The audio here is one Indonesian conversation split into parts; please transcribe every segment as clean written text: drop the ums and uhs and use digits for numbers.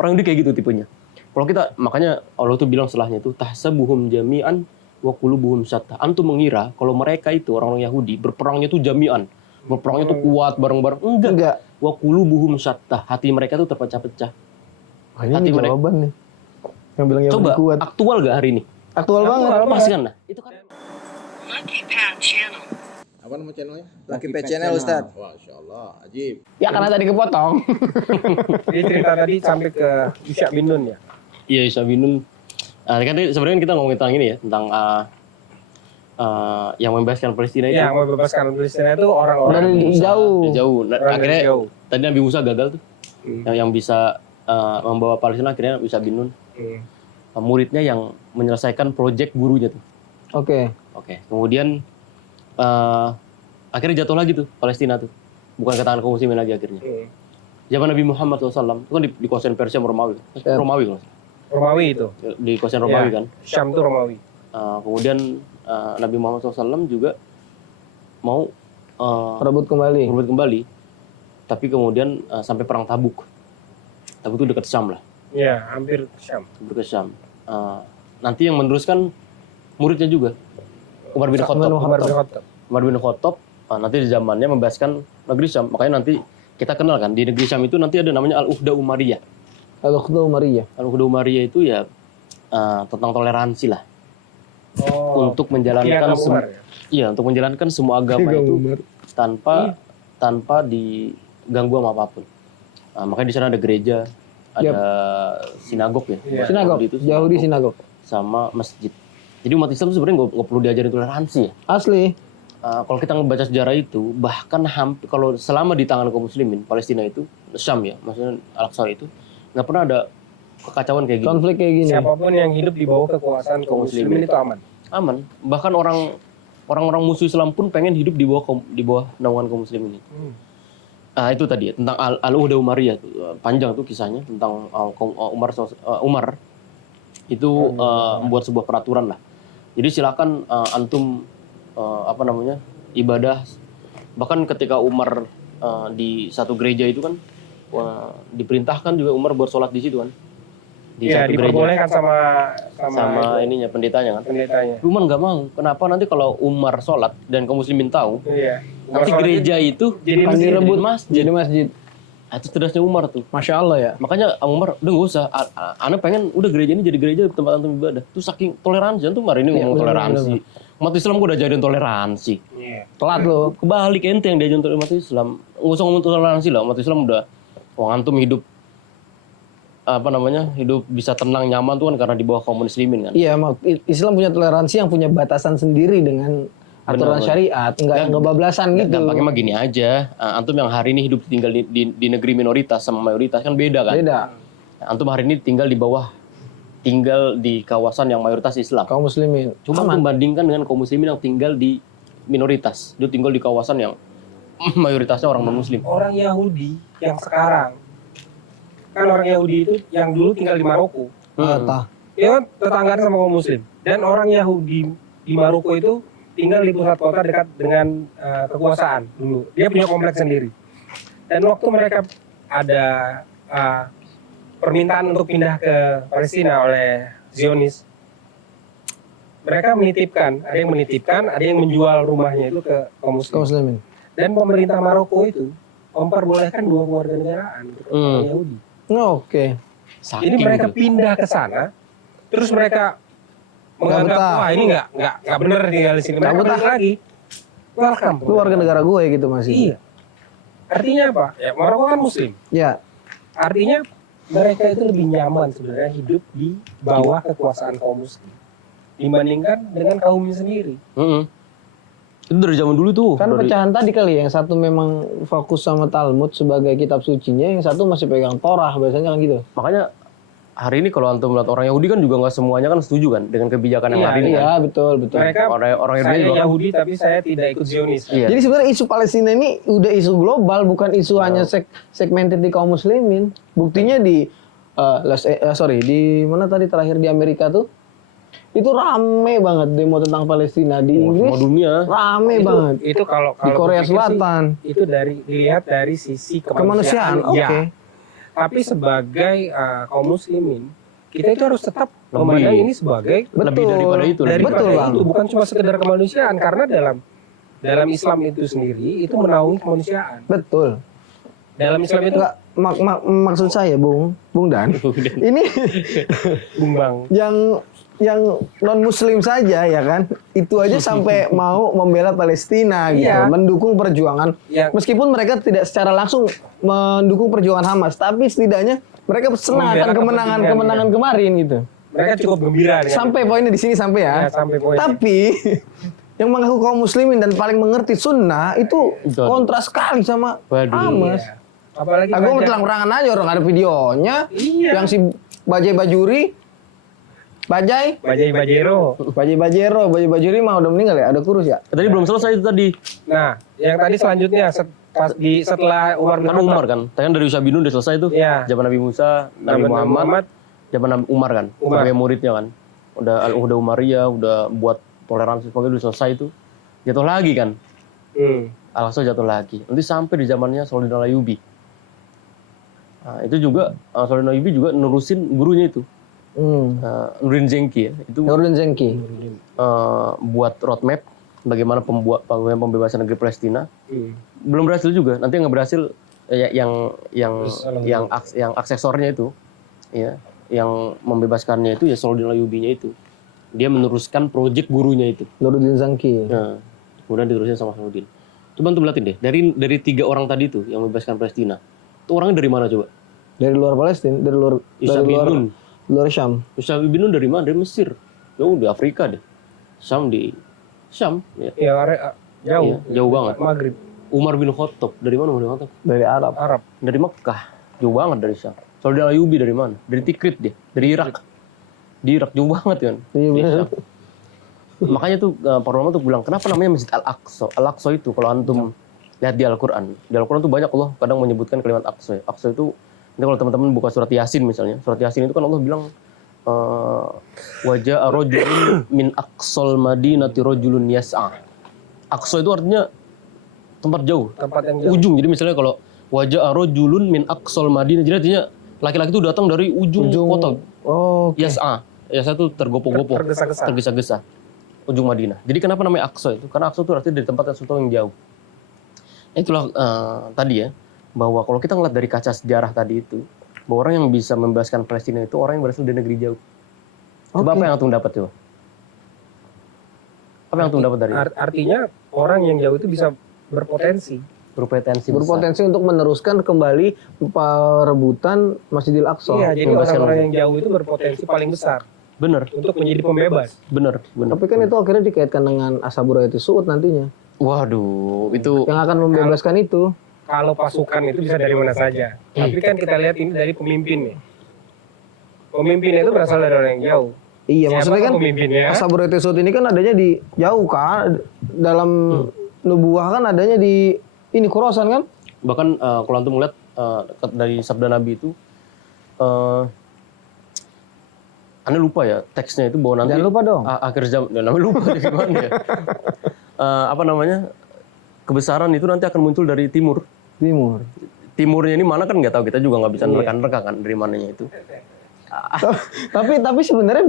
Orang Yahudi kayak gitu tipenya. Kalau kita, makanya Allah tuh bilang setelahnya itu tahsabuhum jami'an wa qulubuhum syatta. Antum mengira kalau mereka itu orang-orang Yahudi berperangnya tuh jami'an. Berperangnya tuh kuat bareng-bareng. Enggak. Wa qulubuhum syatta. Hati mereka tuh terpecah-pecah. Ini jawaban nih. Yang bilang Yahudi Coba, kuat. aktual gak hari ini? Aktual banget. Pasti kan lah. Itu kan Lucky Pad Channel. Apa nama channelnya? Lucky Pet Channel, Ustaz. Masya Allah, ajib. Ya karena tadi kepotong. Jadi cerita tadi sampai ke Isya bin Nun ya. Iya, Isya bin Nun. Kan sebenarnya kita ngomongin tentang ini ya, tentang yang membebaskan Palestina itu. Yang membebaskan Palestina itu orang-orang Dari jauh. Jauh. Nah, Orang akhirnya dari jauh. tadi Nabi Musa gagal tuh. Yang bisa membawa Palestina akhirnya Isya bin Nun. Muridnya yang menyelesaikan proyek gurunya tuh. Oke. Kemudian akhirnya jatuh lagi tuh Palestina tuh. Bukan ke tangan kaum muslimin lagi akhirnya. Zaman Nabi Muhammad SAW itu kan dikuasain Persia sama Romawi. Romawi kalau nggak salah. Romawi itu. Dikuasain Romawi kan. Syam itu Romawi. Kemudian Nabi Muhammad SAW juga mau Rebut kembali. Tapi kemudian sampai perang Tabuk. Tabuk itu dekat Syam lah. Ya, hampir Syam. Ke Syam. Nanti yang meneruskan muridnya juga Umar bin Khattab. Umar bin Khattab nanti di zamannya membebaskan negeri Syam. Makanya nanti kita kenal kan di negeri Syam itu nanti ada namanya Al-Ukhdah Umariyah. Al-Ukhdah Umariyah. Al-Ukhdah Umariyah itu ya tentang toleransi lah. Untuk menjalankan untuk menjalankan semua agama itu tanpa diganggu sama apapun. Makanya di sana ada gereja, ada sinagog ya. Sinagog. Yahudi sinagog. Sama masjid. Jadi umat Islam sebenarnya nggak perlu diajarin toleransi ya. Asli. Kalau kita ngebaca sejarah itu, bahkan hampir kalau selama di tangan kaum muslimin, Palestina itu, Syam ya, maksudnya Al-Aqsa itu, nggak pernah ada kekacauan kayak gini. Konflik kayak gini. Siapapun yang hidup di bawah kekuasaan kaum muslimin itu aman. Aman. Bahkan orang-orang musuh Islam pun pengen hidup di bawah naungan kaum muslimin itu. Itu tadi ya, tentang Al-Ukhdah Umariyah, panjang tuh kisahnya tentang Umar itu membuat sebuah peraturan lah. Jadi silakan antum ibadah, bahkan ketika Umar di satu gereja itu kan diperintahkan juga Umar buat sholat di situ kan, di satu gereja. Diperbolehkan sama ininya pendetanya kan. pendetanya. Umar nggak mau. Kenapa? Nanti kalau Umar sholat dan kaum muslimin tahu, nanti gereja itu jadi direbut masjid. Jadi masjid. Itu cerdasnya Umar tuh. Masya Allah ya. Makanya Umar udah nggak usah. Ana pengen udah gereja ini jadi gereja tempat antum ibadah. Tuh saking toleransi antum Umar ini ngomong toleransi. Umat Islam gua udah jadiin toleransi. Telat lo. Kebalik ente yang diajarin umat Islam. Nggak usah ngomong toleransi lah. Umat Islam udah antum hidup hidup bisa tenang nyaman tuh kan karena di bawah kaum muslimin kan. Iya, Islam punya toleransi yang punya batasan sendiri dengan aturan syariat, enggak bablasan gitu. Gampangnya mah gini aja, antum yang hari ini hidup tinggal di negeri minoritas sama mayoritas kan beda kan? Beda. Antum hari ini tinggal di kawasan yang mayoritas Islam. Kaum muslimin. Cuma membandingkan dengan kaum muslimin yang tinggal di minoritas. Dia tinggal di kawasan yang mayoritasnya orang non-muslim. Orang Yahudi yang sekarang, kan orang Yahudi itu yang dulu tinggal di Maroko. Dia tetanggaan sama kaum muslim. Dan orang Yahudi di Maroko itu tinggal di pusat kota dekat dengan kekuasaan dulu. Dia punya kompleks sendiri. Dan waktu mereka ada permintaan untuk pindah ke Palestina oleh Zionis, mereka menitipkan, ada yang menjual rumahnya itu ke kaum muslimin. Dan pemerintah Maroko itu memperbolehkan 2 kewarganegaraan untuk orang Yahudi. Oke. Jadi mereka pindah ke sana, terus mereka menganggap wah ini nggak benar tinggal di sini. Mereka balik lagi. Welcome. Lu warga negara gue gitu masih. Iya. Artinya apa? Ya Maroko kan muslim. Ya. Artinya mereka itu lebih nyaman sebenarnya hidup di bawah kekuasaan kaum muslim dibandingkan dengan kaumnya sendiri. Itu dari zaman dulu tuh. Kan pecahan tadi kali ya, yang satu memang fokus sama Talmud sebagai kitab sucinya, yang satu masih pegang Torah biasanya kan gitu. Makanya hari ini kalau antum melihat orang Yahudi kan juga nggak semuanya kan setuju kan dengan kebijakan yang hari ini. Iya, betul. Mereka orang saya Yahudi tapi saya tidak ikut Zionis. Iya. Jadi sebenarnya isu Palestina ini udah isu global, bukan isu hanya segmented di kaum muslimin. Buktinya di di mana tadi terakhir di Amerika tuh, itu rame banget demo tentang Palestina. Di Inggris dunia rame banget. Itu kalau di Korea Selatan itu dilihat dari sisi kemanusiaan. Oke. Tapi sebagai kaum muslimin, kita itu harus tetap memandang ini sebagai Lebih daripada itu. daripada Betul, Bang. itu, bukan cuma sekedar kemanusiaan, karena dalam Islam itu sendiri itu menaungi kemanusiaan. Betul. Dalam Islam itu Enggak, maksud saya, Bung Dan, ini Bung Bang. yang non Muslim saja ya kan, itu aja sampai mau membela Palestina gitu, Iya. mendukung perjuangan, Ya. meskipun mereka tidak secara langsung mendukung perjuangan Hamas, tapi setidaknya mereka senang Membela akan kemenangan kepentingan, kemarin gitu. Mereka cukup gembira dengan Sampai poinnya di sini sampai ya. Ya, sampai poinnya. Tapi yang mengaku kaum muslimin dan paling mengerti sunnah itu Betul. kontras sekali sama Waduh. Hamas. Iya. Apalagi Aku banyak- terang-terangan aja, orang ada videonya. Iya. Yang si Bajai Bajuri, Bajai Bajuri mah udah meninggal ya, ada kurus ya. Tadi belum selesai itu tadi. Nah, yang tadi selanjutnya setelah Umar bin Kan Umar kan. Tadi kan dari Yusha bin Nun udah selesai tuh. Iya. Zaman Nabi Musa, Nabi Muhammad, zaman Nabi Umar kan. Umar. Sebagai muridnya kan. Udah Umariyah, udah buat toleransi sebagainya udah selesai itu. Jatuh lagi kan. Al-Aqsa jatuh lagi. Nanti sampai di zamannya Salahuddin Al-Ayyubi. Nah, itu juga Salahuddin Al-Ayyubi juga nerusin gurunya itu. Nurin Zenki ya. Itu Nurdin Zenki. buat roadmap bagaimana pembebasan negeri Palestina. Belum berhasil juga. Nanti yang nggak berhasil yang aksesornya itu, ya, yang membebaskannya itu ya Salahuddin Al-Ayyubinya itu. Dia meneruskan proyek gurunya itu. Nurdin Zenki. Nah, kemudian diterusin sama Salahuddin. Coba antum liatin deh, dari 3 orang tadi tuh yang membebaskan Palestina. Itu orangnya dari mana coba? Dari luar Palestina, dari Yusha bin Nun. luar Syam. Yusha bin Nun dari mana? Dari Mesir. Jauh di Afrika deh. Syam ya. Ya, jauh. Iya, jauh banget. Maghrib, Umar bin Khattab dari mana Umar bin Khattab? Dari Arab. Arab. Dari Mekah. Jauh banget dari Syam. Salahuddin Al-Ayyubi dari mana? Dari Tikrit dia, dari Irak. Di Irak jauh banget kan. Iya, Di bener. Syam. Makanya tuh para ulama tuh bilang, kenapa namanya Masjid Al-Aqsa? Al-Aqsa itu kalau antum lihat di Al-Qur'an. Di Al-Qur'an tuh banyak Allah kadang menyebutkan kalimat Aqsa. Aqsa itu nanti kalau teman-teman buka surat Yasin misalnya. Surat Yasin itu kan Allah bilang wajah rajulun min aqsal madinati rajulun yas'a. Aqsa itu artinya tempat jauh, Tempat yang jauh. ujung. Jadi misalnya kalau wajah rajulun min aqsal madinah, jadi artinya laki-laki itu datang dari ujung kota. Oh, Yas'a. Yas'a itu tergopoh-gopoh, Tergesa-gesa. tergesa-gesa. Ujung Madinah. Jadi kenapa namanya Aqsa itu? Karena Aqsa itu artinya dari tempat yang jauh. Itulah tadi ya, bahwa kalau kita ngeliat dari kaca sejarah tadi itu, bahwa orang yang bisa membebaskan Palestina itu orang yang berasal dari negeri jauh. Coba apa yang antum dapat coba? Apa yang antum dapat dari itu? Artinya orang yang jauh itu bisa berpotensi. Berpotensi besar. berpotensi untuk meneruskan kembali perebutan Masjidil Aqsa. Iya, jadi membebaskan orang-orang yang jauh itu berpotensi paling besar Bener, untuk menjadi pembebas. bener. Tapi kan itu akhirnya dikaitkan dengan Ashabul Yati Su'ud nantinya. Waduh, itu Yang akan membebaskan itu. Kalau pasukan itu bisa dari mana saja. Tapi kan kita lihat ini dari pemimpinnya. Pemimpinnya itu berasal dari orang yang jauh. Iya, Siapa maksudnya kan pemimpinnya? Ashabul Yati Su'ud ini kan adanya di jauh kan, dalam nubuah kan adanya di ini Khurasan kan? bahkan kalau antum melihat dari sabda Nabi itu, Anda lupa ya teksnya itu bahwa nanti Jangan lupa dong. akhir zaman, namanya lupa deh gimana ya? Apa namanya, kebesaran itu nanti akan muncul dari timur. Timurnya ini mana kan nggak tahu, kita juga nggak bisa nerka-nerka kan dari mananya itu. Tapi sebenarnya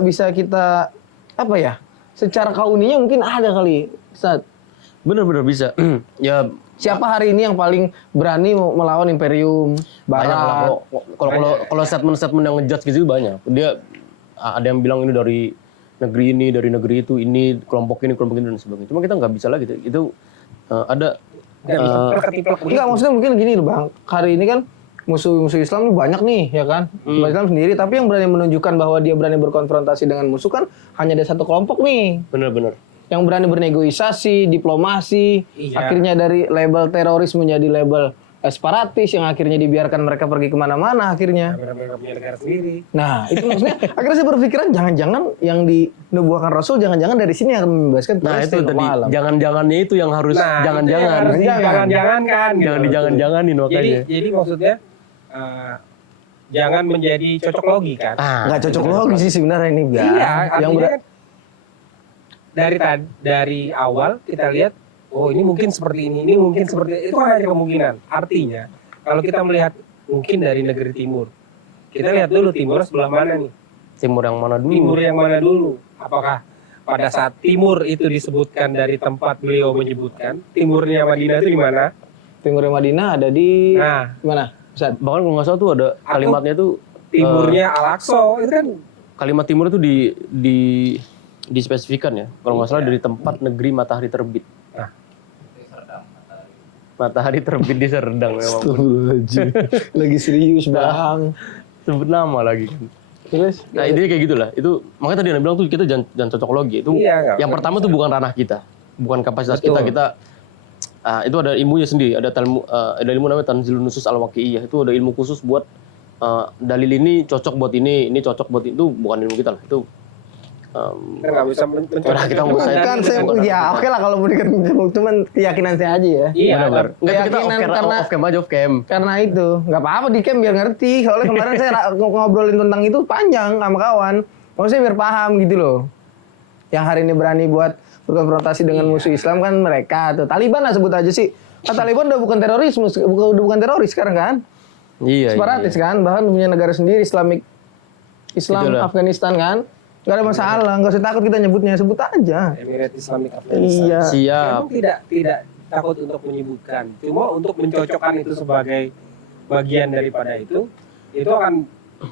bisa kita apa ya? Secara kauninya mungkin ada kali, Ustaz. Bener-bener bisa. Ya Siapa hari ini yang paling berani melawan Imperium banyak lah. Barat? Kalau statement-statement yang ngejudge gitu banyak. Dia ada yang bilang ini dari negeri itu, ini kelompok ini dan sebagainya. Cuma kita nggak bisa lagi gitu. Itu ada Ketiplak begitu. Enggak, maksudnya mungkin gini loh, Bang. Hari ini kan musuh Islam ini banyak nih, ya kan? Umat Islam sendiri, tapi yang berani menunjukkan bahwa dia berani berkonfrontasi dengan musuh kan hanya ada satu kelompok nih. bener-bener. Yang berani bernegosiasi, diplomasi, Iya. akhirnya dari label teroris menjadi label separatis yang akhirnya dibiarkan mereka pergi kemana-mana akhirnya. Mereka punya negara sendiri. Nah, itu maksudnya akhirnya saya berpikiran jangan-jangan yang dinubuahkan Rasul jangan-jangan dari sini akan membebaskan Nah itu Palestina. tadi, Wallahu a'lam. jangan-jangan itu yang harus Nah, jangan-jangan. jangan-jangan kan. Jangan dijangan-janganin makanya. Jadi maksudnya jangan menjadi cocok logi kan. Nggak cocok logis sih sebenarnya ini, Bang. Iya, yang artinya kan dari awal kita lihat, oh ini mungkin seperti ini mungkin seperti itu kan hanya kemungkinan. Artinya kalau kita melihat mungkin dari negeri timur. Kita lihat dulu timur sebelah mana nih? Timur yang mana dulu? Timur yang mana dulu? Apakah pada saat timur itu disebutkan dari tempat beliau menyebutkan, timurnya Madinah itu di mana? Timurnya Madinah ada di Nah, mana? Ustaz? Bahkan kalau nggak salah tuh ada kalimatnya tuh timurnya Al-Aqsa itu kan kalimat timur itu dispesifikan ya. Kalau nggak salah dari tempat negeri matahari terbit. Nah. Matahari terbit di Serdang memang. Astagfirullahaladzim. Lagi serius bang. Sebut nama lagi kan. Terus? Nah intinya kayak gitulah. Itu makanya tadi Anda bilang tuh kita jangan cocok logi. Itu Iya, yang pertama tuh bukan ranah kita, bukan kapasitas Betul. kita. Itu ada ilmunya sendiri. Ada ilmu namanya Tanzilun Nusus Al-Waqi'iyah. Itu ada ilmu khusus buat dalil ini cocok buat ini cocok buat itu, bukan ilmu kita lah. Itu kita nggak bisa Udah, kita nggak usah- Bukan saya ya oke lah kalau berikan cuman keyakinan saya aja ya. Iya, benar. Enggak kita keyakinan karena- off cam aja off cam. Karena itu nggak apa-apa di camp biar ngerti. Soalnya kemarin saya ngobrolin tentang itu panjang sama kawan. Maksudnya biar paham gitu loh. Yang hari ini berani buat berkonfrontasi dengan musuh Islam kan mereka tuh. Taliban lah sebut aja sih. Nah, Taliban udah bukan terorisme, udah bukan teroris sekarang kan? Iya. Separatis kan, bahkan punya negara sendiri Islam Itulah. Afghanistan kan. Gak ada masalah, nggak usah takut kita nyebutnya, sebut aja. Emirat Islamic Afghanistan. Iya. Siap. Memang tidak takut untuk menyebutkan, cuma untuk mencocokkan itu sebagai bagian daripada itu akan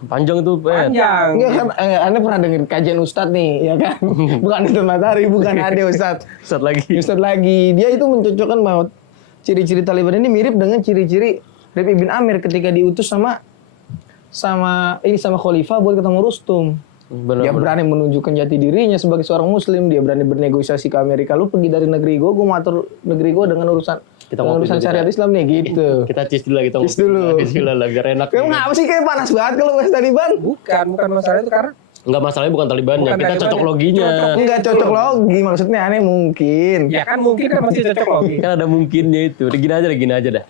Panjang itu, Pen. panjang. Enggak kan, Anda pernah dengerin kajian Ustadz nih, ya kan? Bukan itu matahari, bukan ada Ustadz. Set lagi. Ustadz lagi, dia itu mencocokkan bahwa ciri-ciri Taliban ini mirip dengan ciri-ciri Rabi bin Amir ketika diutus sama Khalifah buat ketemu Rustum. Dia Benar. berani menunjukkan jati dirinya sebagai seorang Muslim. Dia berani bernegosiasi ke Amerika. Lu pergi dari negeri gue mau atur negeri gue dengan urusan Kita dengan ngopi urusan dulu, syariat Islam nih gitu. Kita cheers dulu lah, kita Cheers dulu. Bismillah lah biar enak. Kamu ngapa sih kayak panas banget kalau bahas Taliban? Bukan masalah itu karena Enggak masalahnya bukan Talibannya, Bukan kita Talibannya. cocok loginya. Enggak cocok logi, maksudnya aneh mungkin. ya kan mungkin kan masih cocok logi. Kan ada mungkinnya itu. Udah gini aja dah.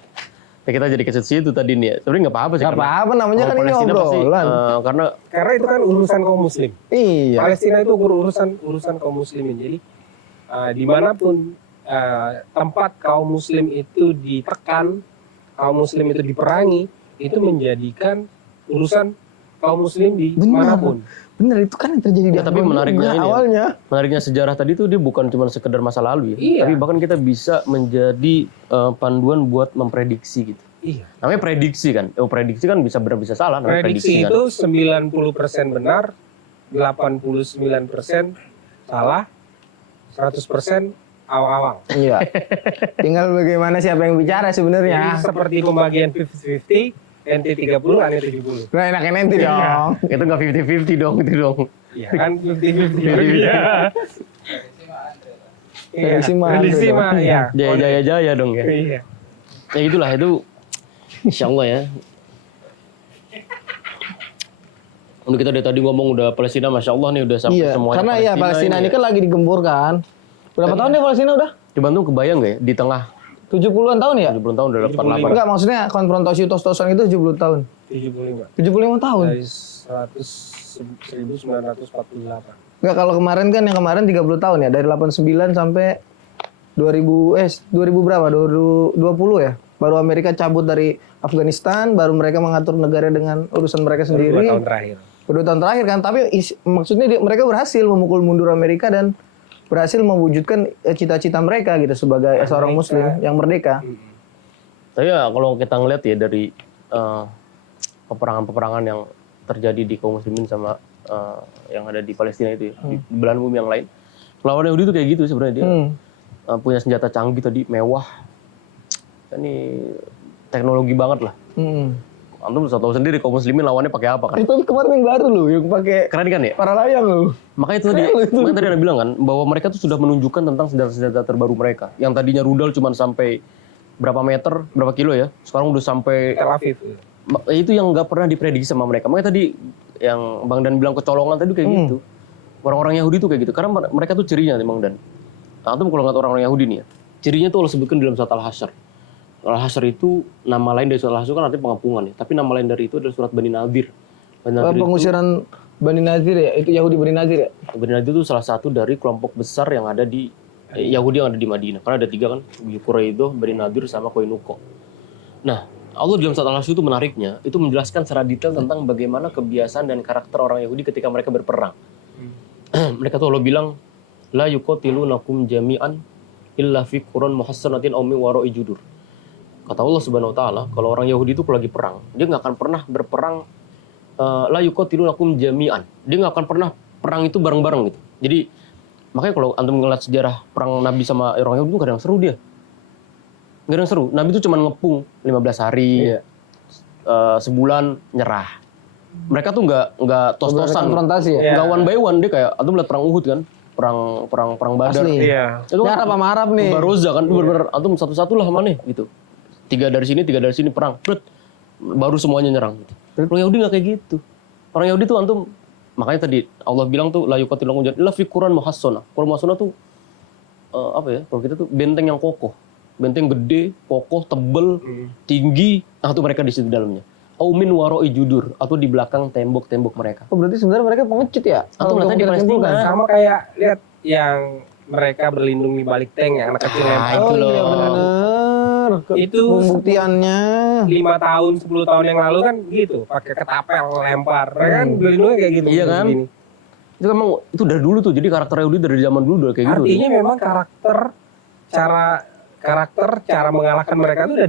Ya, kita jadi ke situ tadi nih ya. Sebenarnya nggak apa-apa sih. Gak apa-apa namanya kan ini Palestina pasti, obrolan. karena Karena itu kan urusan kaum muslim. Iya. Palestina itu urusan kaum muslimin. Jadi dimanapun tempat kaum muslim itu ditekan, kaum muslim itu diperangi, itu menjadikan urusan kaum muslim di manapun. Bener itu kan yang terjadi di Ya, tapi Afgan menariknya juga ini ya. awalnya. menariknya sejarah tadi tuh dia bukan cuma sekedar masa lalu ya. Iya. Tapi bahkan kita bisa menjadi panduan buat memprediksi gitu. Iya. Namanya prediksi kan. Prediksi kan bisa benar bisa salah. Namanya Prediksi kan. itu 90% benar, 89% salah, 100% awal-awal. Iya. Tinggal bagaimana siapa yang bicara Jadi sebenarnya. seperti pembagian 50-50, NT 30, ANT 70. Nah, enaknya nanti dong. Itu nggak 50-50 dong itu dong. Iya kan 50-50. Iya. Prediksi mah Prediksi dong. mah ya. Jaya dong ya. Iya. Ya itulah itu. Insya Allah ya. Udah kita dari tadi ngomong udah Palestina, masya Allah nih udah sampai Iya, semuanya. karena ya Palestina ini kan lagi digemburkan. Berapa tahun deh Palestina udah? Coba tuh kebayang gak ya di tengah 70-an tahun ya? 70 tahun udah 88. Enggak, maksudnya konfrontasi tos-tosan itu 70 tahun. 75. 75 tahun. Dari 1948. Enggak, kalau kemarin kan yang kemarin 30 tahun ya, dari 89 sampai 2000 berapa? 2020 ya. Baru Amerika cabut dari Afghanistan, baru mereka mengatur negara dengan urusan mereka 2 sendiri. tahun terakhir. 2 tahun terakhir kan, tapi maksudnya mereka berhasil memukul mundur Amerika dan berhasil mewujudkan cita-cita mereka gitu sebagai seorang muslim yang merdeka. Tapi ya kalau kita ngeliat ya dari peperangan-peperangan yang terjadi di kaum muslimin sama yang ada di Palestina itu ya, di belahan bumi yang lain. Lawan Yahudi itu kayak gitu sebenarnya dia punya senjata canggih tadi, mewah. Ini teknologi banget lah. Antum bisa tahu sendiri kaum muslimin lawannya pakai apa kan? Itu kemarin yang baru loh, yang pakai Keren kan ya? para layang loh. Makanya itu tadi Anda bilang kan bahwa mereka tuh sudah menunjukkan tentang senjata-senjata terbaru mereka. Yang tadinya rudal cuma sampai berapa meter, berapa kilo ya. Sekarang udah sampai Tel Aviv. itu yang nggak pernah diprediksi sama mereka. Makanya tadi yang Bang Dan bilang kecolongan tadi kayak gitu. Orang-orang Yahudi tuh kayak gitu. Karena mereka tuh cirinya nih Bang Dan. Antum kalau nggak orang-orang Yahudi nih ya. Cirinya tuh Allah sebutkan dalam surat Al-Hasyr. Al-Hasyr itu nama lain dari surat Al-Hasyr kan artinya pengapungan ya. Tapi nama lain dari itu adalah surat Bani Nadir. Bani Nadir itu, Pengusiran Bani Nazir ya, itu Yahudi Bani Nazir ya. Bani Nadir itu salah satu dari kelompok besar yang ada di Yahudi yang ada di Madinah. Karena ada 3 kan, Quraidah, Bani Nadir sama Qainuqa. Nah, Allah dalam surat Al-Hasyr itu menariknya, itu menjelaskan secara detail tentang bagaimana kebiasaan dan karakter orang Yahudi ketika mereka berperang. Mereka tuh Allah bilang, la yuqatilunakum jami'an illa fi qurun muhassanatin aw min wara'i judur. Kata Allah Subhanahu wa taala, kalau orang Yahudi itu kalau lagi perang, dia nggak akan pernah berperang la yuqatilunakum jami'an. Dia nggak akan pernah perang itu bareng-bareng gitu. Jadi makanya kalau antum ngeliat sejarah perang Nabi sama orang Yahudi itu gak ada yang seru dia. Gak ada yang seru. Nabi itu cuma ngepung 15 hari, sebulan nyerah. Mereka tuh nggak tos-tosan, konfrontasi ya. nggak one by one. Dia kayak, antum lihat perang Uhud kan, perang Badar. Asli. Iya. Itu Ini Arab sama Arab nih. Baroza kan, itu bener-bener antum satu-satu lah mana gitu. 3 dari sini perang, baru semuanya nyerang. Gitu. Orang Yahudi nggak kayak gitu. Orang Yahudi tuh antum, makanya tadi Allah bilang tuh la yuqatilunakum jami'an illa fi qurun muhassana. Kalau muhassana tuh apa ya? Kalau kita tuh benteng yang kokoh. Benteng gede, kokoh, tebel, tinggi. Nah, itu mereka di situ dalamnya. Aumin wara'i judur, atau di belakang tembok-tembok mereka. Oh, berarti sebenarnya mereka pengecut ya? Atau Kalau mereka di kita Palestina. simpulkan. Sama kayak lihat yang mereka berlindung di balik tank yang anak kecil lempar. itu Oh loh. iya benar. Itu pembuktiannya. 5 tahun, 10 tahun yang lalu kan gitu, pakai ketapel lempar. Mereka kan berlindungnya kayak gitu. Iya kan? begini. Itu memang itu dari dulu tuh. Jadi karakter Yahudi dari zaman dulu udah kayak gitu. Artinya memang cara mengalahkan mereka itu udah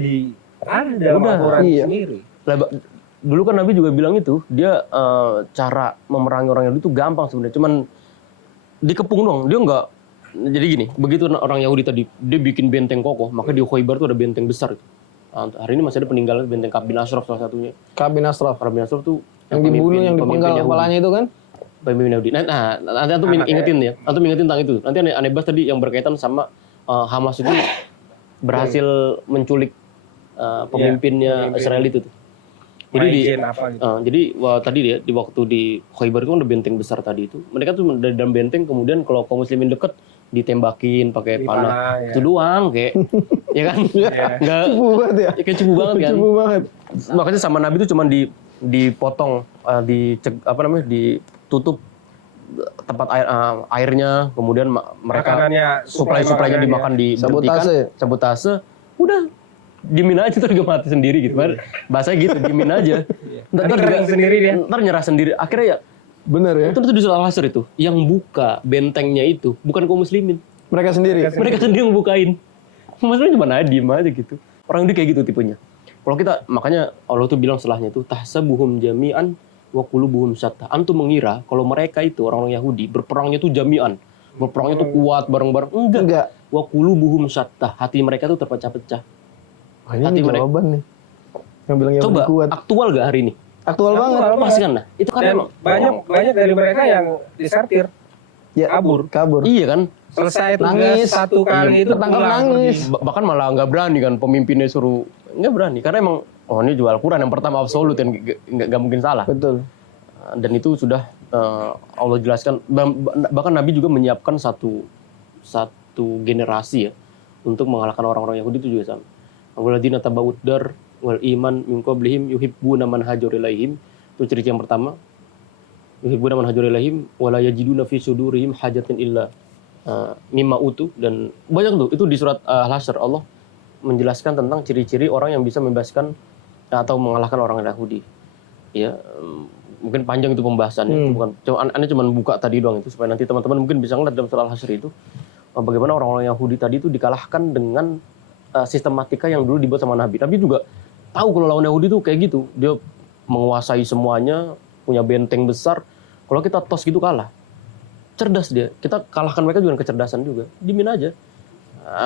ada dalam Udah. Al-Quran Iya. sendiri. Lah, dulu kan Nabi juga bilang itu, dia cara memerangi orang Yahudi itu gampang sebenarnya, cuman dikepung dong. Dia nggak, jadi gini, begitu orang Yahudi tadi dia bikin benteng kokoh, maka di Khaybar tuh ada benteng besar. Hari ini masih ada peninggalan benteng Ka'b bin Ashraf salah satunya. Kabin Ashraf. Ka'b bin Ashraf tuh Yang dibunuh, yang pemimpin dipenggal Yahudi. kepalanya itu kan? Pemimpin Yahudi. Nah, nanti antum Anaknya. ingetin ya, antum ingetin tentang itu. Nanti aneh bahas tadi yang berkaitan sama Hamas itu berhasil menculik pemimpinnya pemimpin. Israel itu tuh. Jadi Majen apa gitu. jadi tadi ya di waktu di Khaybar itu kan ada benteng besar tadi itu. Mereka tuh dari dalam benteng kemudian kalau kaum muslimin deket ditembakin pakai Di panah. panah, ya. Itu doang kayak ya kan? Enggak Cupu banget ya. kayak cupu banget kan. Cupu banget. Makanya sama Nabi itu cuma dipotong ditutup tempat airnya, kemudian mereka Makanannya, suplainya makanannya. dimakan Sabotase. sabotase. Udah dimin aja tuh juga mati sendiri gitu. Bahasanya gitu, dimin aja. Nanti kering sendiri dia. Ntar nyerah sendiri. Akhirnya ya Bener ya. itu di surat Al-Hasyr itu yang buka bentengnya itu bukan kaum muslimin. Mereka sendiri. Mereka sendiri yang bukain. Muslimin cuma diem aja gitu. Orang dia kayak gitu tipenya. Kalau kita makanya Allah tuh bilang setelahnya itu tahsabuhum jami'an wa qulubuhum syatta. Antum mengira kalau mereka itu orang-orang Yahudi berperangnya tuh jami'an. Berperangnya tuh kuat bareng-bareng. Enggak. Wa qulubuhum syatta. Hati mereka tuh terpecah-pecah. Oh, ini Hati mereka. jawaban nih. Yang bilang yang Coba kuat. aktual gak hari ini? Aktual banget. Pasti kan nah. Itu kan Dan emang banyak dari mereka yang disertir, Ya, kabur. iya kan? Selesai tugas Nangis. satu kali itu Tertangkap pulang nangis. pergi. Bahkan malah nggak berani kan pemimpinnya suruh nggak berani karena emang ini jual Al-Quran yang pertama absolut yang nggak mungkin salah. Betul. Dan itu sudah Allah jelaskan, bahkan Nabi juga menyiapkan satu generasi ya untuk mengalahkan orang-orang Yahudi itu juga sama. Waladina tabawud dar wal iman min qablihim yuhibbuna man hajara ilaihim. Itu ciri yang pertama. Yuhibbuna man hajara ilaihim wala yajiduna fi sudurihim hajatin illa mimma utu. Dan banyak tuh itu di surat Al-Hasyr Allah menjelaskan tentang ciri-ciri orang yang bisa membebaskan atau mengalahkan orang Yahudi. Ya, mungkin panjang itu pembahasannya. Itu bukan cuma buka tadi doang itu supaya nanti teman-teman mungkin bisa ngeliat dalam surah Al-Hasyr itu bagaimana orang-orang Yahudi tadi itu dikalahkan dengan sistematika yang dulu dibuat sama Nabi. Nabi juga tahu kalau lawan Yahudi itu kayak gitu. Dia menguasai semuanya, punya benteng besar. Kalau kita tos gitu kalah. Cerdas dia. Kita kalahkan mereka juga dengan kecerdasan juga. Dimin aja.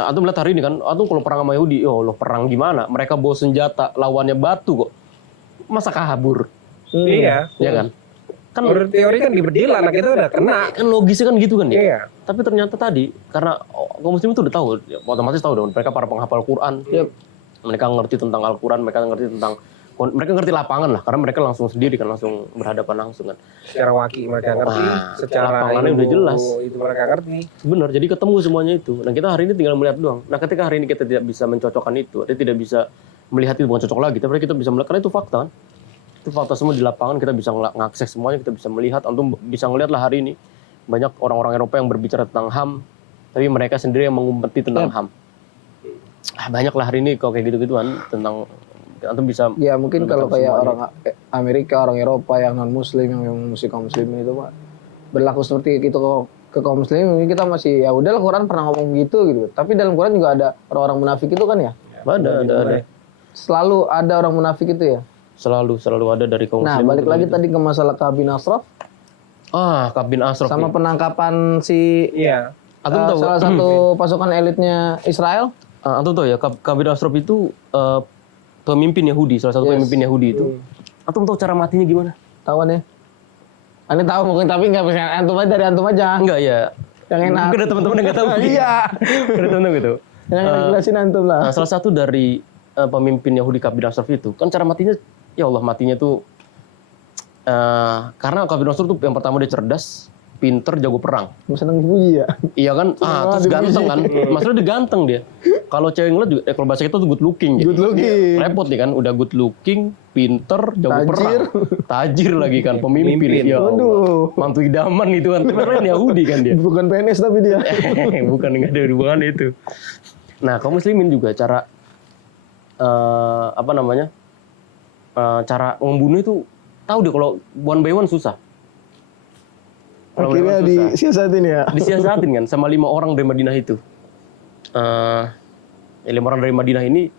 Antum lihat hari ini kan, antum kalau perang sama Yahudi, lo perang gimana? Mereka bawa senjata, lawannya batu kok. Masa kabur? Iya. Ya kan? Kan Menurut teori kan di bedil anak itu udah kena. kan logisnya kan gitu kan ya. Iya. Tapi ternyata tadi karena kaum muslim itu udah tahu, ya, otomatis tahu dong. Mereka para penghafal Quran. Mereka ngerti tentang Al-Quran, mereka ngerti lapangan lah, karena mereka langsung sendiri kan, langsung berhadapan langsung kan. Secara waki mereka ngerti, secara lapangannya udah jelas. itu mereka ngerti. Benar, jadi ketemu semuanya itu. Nah kita hari ini tinggal melihat doang. Nah ketika hari ini kita tidak bisa mencocokkan itu, kita tidak bisa melihat itu bukan cocok lagi, tapi kita bisa melihat karena itu fakta kan. Itu fakta semua di lapangan, kita bisa ngakses semuanya, kita bisa melihat. Antum bisa ngelihat lah hari ini banyak orang-orang Eropa yang berbicara tentang HAM, tapi mereka sendiri yang mengumpeti tentang HAM. Banyak lah hari ini kalau kayak gitu-gituan tentang Antum bisa Ya mungkin kalau kayak semuanya. orang Amerika, orang Eropa yang non Muslim yang memang musik kaum muslimin itu mah berlaku seperti itu ke kaum muslimin. Mungkin kita masih ya udahlah Quran pernah ngomong gitu. Tapi dalam Quran juga ada orang-orang munafik itu kan ya. ada. Selalu ada orang munafik itu ya. Selalu ada dari kaum Nah muslimin. balik lagi tadi ke masalah Ka'ab bin Ashraf Ka'ab bin Ashraf. sama penangkapan si Iya. Antum tahu salah satu pasukan elitnya Israel. Antum tahu ya Ka'ab bin Ashraf itu pemimpin Yahudi, salah satu pemimpin Yahudi itu. Antum tahu cara matinya gimana? Tahu nih. Aneh tahu mungkin tapi nggak bisa antum aja dari antum aja. Enggak ya. Yang enak. Mungkin ada teman-teman yang nggak tahu. Iya. Ada teman-teman gitu. Yang enak jelasin antum lah. Nah, salah satu dari pemimpin Yahudi Ka'ab bin Ashraf itu kan cara matinya, ya Allah matinya tuh karena Ka'ab bin Ashraf tuh yang pertama dia cerdas, pinter, jago perang. Seneng dipuji ya. Iya kan? Terus ganteng kan? Maksudnya dia ganteng dia. Kalau cewek ngeliat juga, kalau bahasa kita tuh good looking. Good looking. Repot nih kan, udah good looking, pinter, jago Tajir. perang. Tajir lagi kan, pemimpin. Ya Allah. Waduh. Mantu idaman itu kan. Tapi kan Yahudi kan dia. Bukan PNS tapi dia. Bukan, nggak ada hubungan itu. Nah, kaum muslimin juga cara cara membunuh itu tahu deh kalau one by one susah. Kalau Akhirnya one by one susah. disiasatin ya. Disiasatin kan sama 5 orang dari Madinah itu. 5 orang dari Madinah ini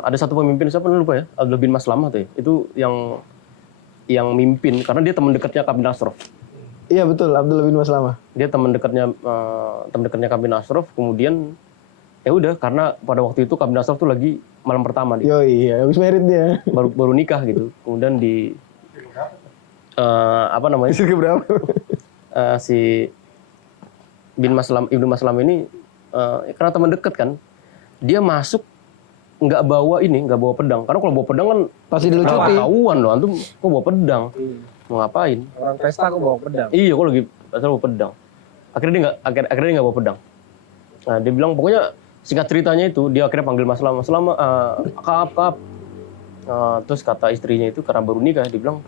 ada satu pemimpin siapa lupa ya, Abdullah bin Maslamah tuh ya. Itu yang mimpin karena dia teman dekatnya Ka'ab bin Ashraf. Iya betul, Abdullah bin Maslamah. Dia teman dekatnya Ka'ab bin Ashraf. Kemudian ya udah karena pada waktu itu Ka'ab bin Ashraf tuh lagi malam pertama dia Yoi, habis merit dia. baru nikah gitu. Kemudian di Istri keberapa? Si Ibnu Maslam ini karena teman dekat kan, dia masuk nggak bawa pedang. Karena kalau bawa pedang kan Pasti dilucuti. ketahuan loh, antum kok bawa pedang, mau ngapain? Orang pesta aku bawa pedang. Iya, kok lagi asal bawa pedang. Akhirnya dia nggak bawa pedang. Nah, dia bilang pokoknya singkat ceritanya itu dia akhirnya panggil Mas Lama, Ka'ab. Terus kata istrinya itu karena baru nikah, dia bilang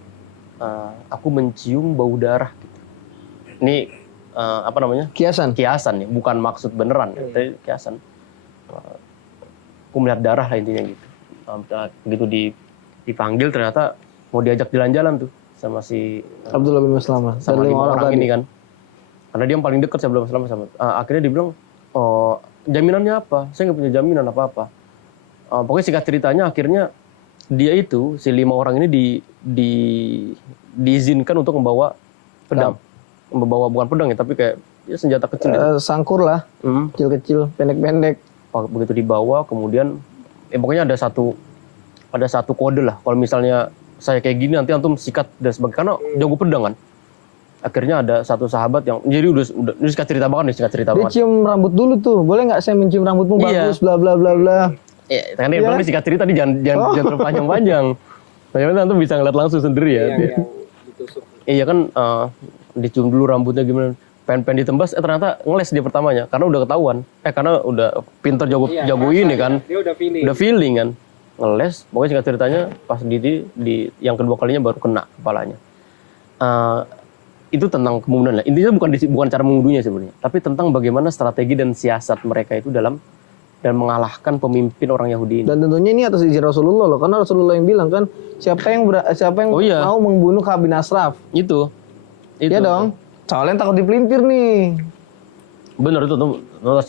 aku mencium bau darah gitu. Ini Kiasan. kiasan ya, bukan maksud beneran, tapi kiasan. Aku melihat darah lah intinya gitu. Begitu dipanggil ternyata mau diajak jalan-jalan tuh sama si Abdullah bin Maslamah. sama Dan 5 orang tadi. ini kan. Karena dia yang paling dekat sebelum sama. Akhirnya dia bilang, jaminannya apa? Saya nggak punya jaminan apa-apa. Pokoknya singkat ceritanya akhirnya dia itu si 5 orang ini diizinkan untuk membawa pedang. Membawa bukan pedang ya, tapi kayak ya senjata kecil gitu. Sangkur lah, kecil-kecil, pendek-pendek. Begitu dibawa kemudian pokoknya ada satu kode lah. Kalau misalnya saya kayak gini nanti antum sikat dan sebagainya karena jago pedang kan. Akhirnya ada satu sahabat yang jadi udah ini singkat cerita banget. Dia cium rambut dulu tuh. Boleh nggak saya mencium rambutmu Iya. bagus bla bla bla bla. Ya, karena dia bilang ini singkat cerita jangan terlalu panjang-panjang. Bagaimana antum bisa ngeliat langsung sendiri ya. Yang ditusuk. Iya kan dicium dulu rambutnya gimana. Pengen ditembas ternyata ngeles dia pertamanya karena udah ketahuan. Karena udah pinter jago ini kan. Dia udah feeling. Udah feeling kan. Ngeles, pokoknya singkat ceritanya pas di yang kedua kalinya baru kena kepalanya. Itu tentang pembunuhan lah. Intinya bukan cara membunuhnya sebenarnya, tapi tentang bagaimana strategi dan siasat mereka itu dalam mengalahkan pemimpin orang Yahudi ini. Dan tentunya ini atas izin Rasulullah loh, karena Rasulullah yang bilang kan siapa yang mau membunuh Ka'ab bin Ashraf. Itu. Iya dong. Soalnya takut dipelintir nih. Bener itu tuh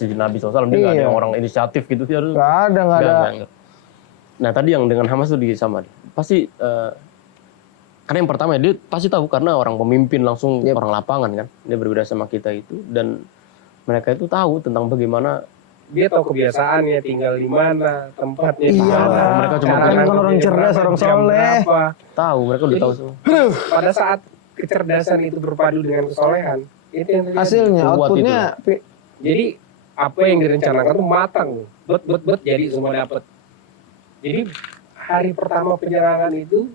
di Nabi SAW. Dia nggak ada yang orang inisiatif gitu. Nggak ada. Nggak. Nah tadi yang dengan Hamas itu sama. Pasti karena yang pertama dia pasti tahu karena orang pemimpin langsung orang lapangan kan. Dia berbeda sama kita itu dan mereka itu tahu tentang bagaimana dia tahu kebiasaannya, tinggal di mana, tempatnya di Iya, mana. mereka cuma cara kan orang nangkepnya cerdas, berapa, orang jam soleh. berapa. tahu mereka udah tahu semua. Pada saat kecerdasan itu berpadu dengan kesolehan, itu yang terjadi. Hasilnya, Kuat outputnya Jadi apa yang direncanakan itu matang, bet jadi semua dapat. Jadi hari pertama penyerangan itu